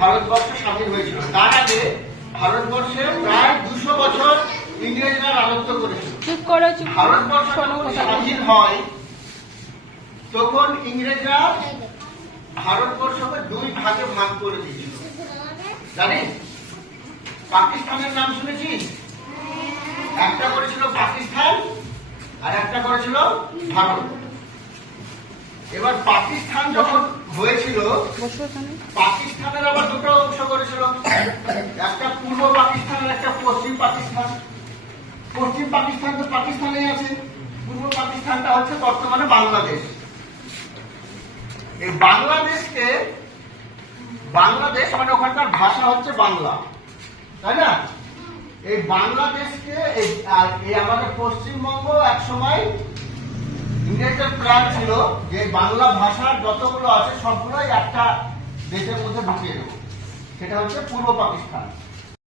ভারতবর্ষ স্বাধীন হয়েছিল। তার আগে ভারতবর্ষে প্রায় 200 বছর ইংরেজরা রাজত্ব করেছিল। ভারতবর্ষ যখন স্বাধীন হয় তখন ইংরেজরা ভারতবর্ষকে 2 ভাগে ভাগ করে দিয়েছিল। জানিস পাকিস্তানের নাম শুনেছিস? একটা করেছিল পাকিস্তান আর একটা করেছিল ভারত। এবার পাকিস্তান যখন হয়েছিল পাকিস্তানের আবার 2টো অংশ করেছিল, একটা পূর্ব পাকিস্তান আর একটা পশ্চিম পাকিস্তান। পশ্চিম পাকিস্তান তো পাকিস্তানেই আছে, পূর্ব পাকিস্তানটা হচ্ছে বর্তমানে বাংলাদেশ। এই বাংলাদেশকে বাংলাদেশ মানে ওখানকার ভাষা হচ্ছে বাংলা, তাই না? এই বাংলাদেশকে এই আমাদের পশ্চিমবঙ্গ একসময় ইংরেজের প্ল্যান ছিল যে বাংলা ভাষার যতগুলো আছে সবগুলোই একটা দেশের মধ্যে ঢুকিয়ে দেবো, সেটা হচ্ছে পূর্ব পাকিস্তান।